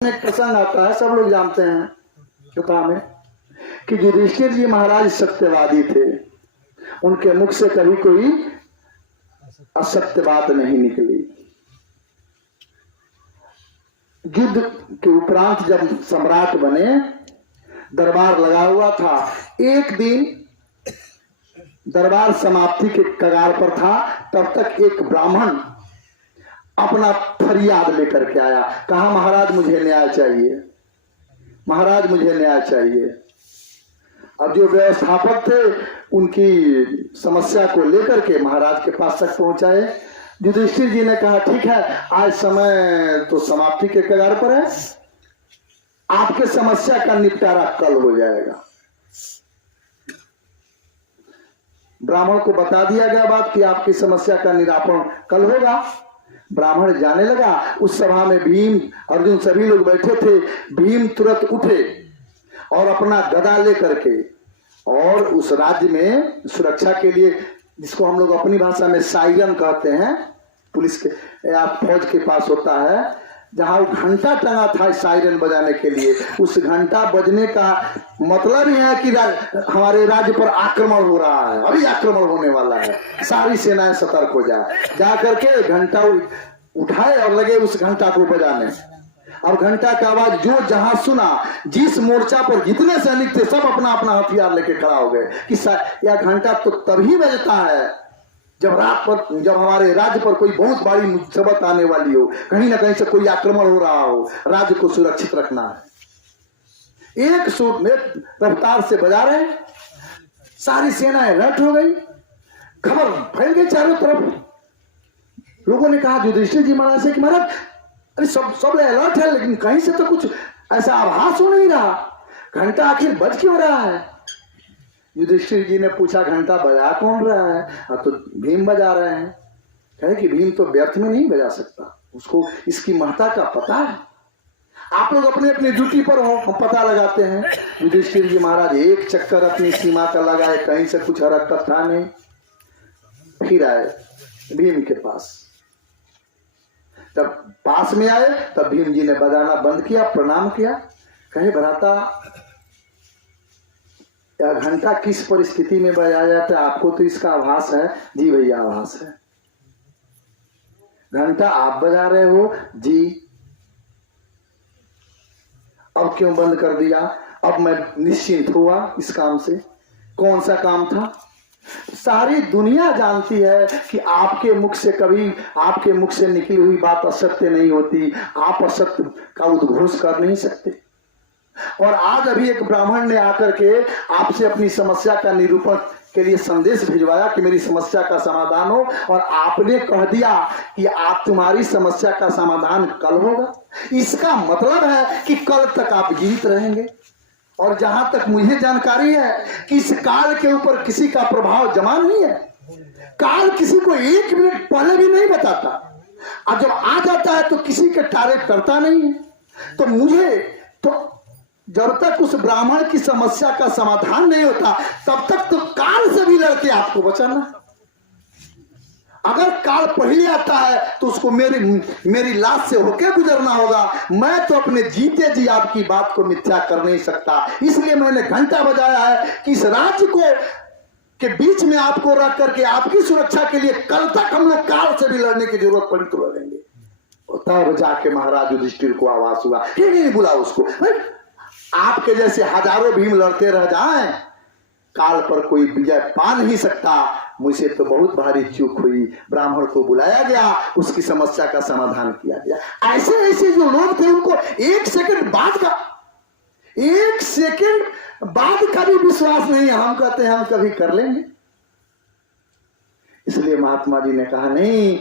एक प्रसंग आता है, सब लोग जानते हैं कथा में कि युधिष्ठिर जी महाराज सत्यवादी थे। उनके मुख से कभी कोई असत्य बात नहीं निकली। युद्ध के उपरांत जब सम्राट बने, दरबार लगा हुआ था। एक दिन दरबार समाप्ति के कगार पर था, तब तक एक ब्राह्मण अपना फरियाद लेकर के आया। कहा, महाराज मुझे न्याय चाहिए, महाराज मुझे न्याय चाहिए। अब जो व्यवस्थापक थे उनकी समस्या को लेकर के महाराज के पास तक पहुंचाए। युधिष्ठिर जी ने कहा, ठीक है, आज समय तो समाप्ति के कगार पर है, आपके समस्या का निपटारा कल हो जाएगा। ब्राह्मण को बता दिया गया बात कि आपकी समस्या का निराकरण कल होगा। ब्राह्मण जाने लगा। उस सभा में भीम, अर्जुन सभी लोग बैठे थे। भीम तुरंत उठे और अपना गदा लेकर के और उस राज्य में सुरक्षा के लिए, जिसको हम लोग अपनी भाषा में साइरन कहते हैं, पुलिस के या फौज के पास होता है, जहां वो घंटा टंगा था साइरन बजाने के लिए, उस घंटा बजने का मतलब यह है कि हमारे राज्य पर आक्रमण हो रहा है, अभी आक्रमण होने वाला है, सारी सेनाएं सतर्क हो जाए। जाकर के घंटा उठाए और लगे उस घंटा को बजाने। और घंटा का आवाज जो जहां सुना, जिस मोर्चा पर जितने सैनिक थे सब अपना अपना हथियार लेके खड़ा हो गए कि यह घंटा तो तभी बजता है जब जब हमारे राज्य पर कोई बहुत बड़ी मुसीबत आने वाली हो, कहीं ना कहीं से कोई आक्रमण हो रहा हो, राज्य को सुरक्षित रखना है। एक सूट में रफ्तार से बजा रहे, सारी सेनाएं रट हो गई, खबर फैल गई चारों तरफ। लोगों ने कहा युधिष्ठिर जी महाराज से कि महाराज, अरे सब अलर्ट है, लेकिन कहीं से तो कुछ ऐसा आभास हो नहीं रहा, घंटा आखिर बज क्यों रहा है? युधिष्ठिर जी ने पूछा, घंटा बजा कौन रहा है? तो भीम बजा रहे हैं। कहे कि भीम तो व्यर्थ में नहीं बजा सकता, उसको इसकी महत्ता का पता है। आप लोग अपने अपने ड्यूटी पर हो, हम पता लगाते हैं। युधिष्ठिर जी महाराज एक चक्कर अपनी सीमा का लगाए, कहीं से कुछ हरकत था नहीं। फिर आए भीम के पास। जब पास में आए तब भीम जी ने बजाना बंद किया, प्रणाम किया। कहे, भ्राता, यह घंटा किस परिस्थिति में बजाया जाता है, आपको तो इसका आभास है? जी भैया, आभास है। घंटा आप बजा रहे हो? जी। अब क्यों बंद कर दिया? अब मैं निश्चिंत हुआ इस काम से। कौन सा काम था? सारी दुनिया जानती है कि आपके मुख से कभी, आपके मुख से निकली हुई बात असत्य नहीं होती, आप असत्य का उद्घोष कर नहीं सकते। और आज अभी एक ब्राह्मण ने आकर के आपसे अपनी समस्या का निरूपण के लिए संदेश भिजवाया कि मेरी समस्या का समाधान हो, और आपने कह दिया कि आप, तुम्हारी समस्या का समाधान कल होगा। इसका मतलब है कि कल तक आप जीवित रहेंगे। और जहां तक मुझे जानकारी है कि इस काल के ऊपर किसी का प्रभाव जमा नहीं है। काल किसी को एक मिनट पहले भी नहीं बताता, और जब आ जाता है तो किसी के टारे करता नहीं है। तो मुझे तो जब तक उस ब्राह्मण की समस्या का समाधान नहीं होता, तब तक तो काल से भी लड़के आपको बचाना। अगर काल पहले आता है तो उसको मेरी लाश से होके गुजरना होगा। मैं तो अपने जीते जी आपकी बात को मिथ्या कर नहीं सकता। इसलिए मैंने घंटा बजाया है कि इस राज्य को के बीच में आपको रख करके आपकी सुरक्षा के लिए कल तक हम लोग काल से भी लड़ने की जरूरत पड़ी तो लड़ेंगे। तब जाके महाराज युधिष्ठिर को आवाज हुआ, क्यों नहीं बुला उसको? आपके जैसे हजारों भीम लड़ते रह जाएं, काल पर कोई विजय पा नहीं सकता। मुझसे तो बहुत भारी चूक हुई। ब्राह्मण को बुलाया गया, उसकी समस्या का समाधान किया गया। ऐसे ऐसे जो लोग थे उनको एक सेकंड बाद का भी विश्वास नहीं है। हम कहते हैं हम कभी कर लेंगे। इसलिए महात्मा जी ने कहा, नहीं,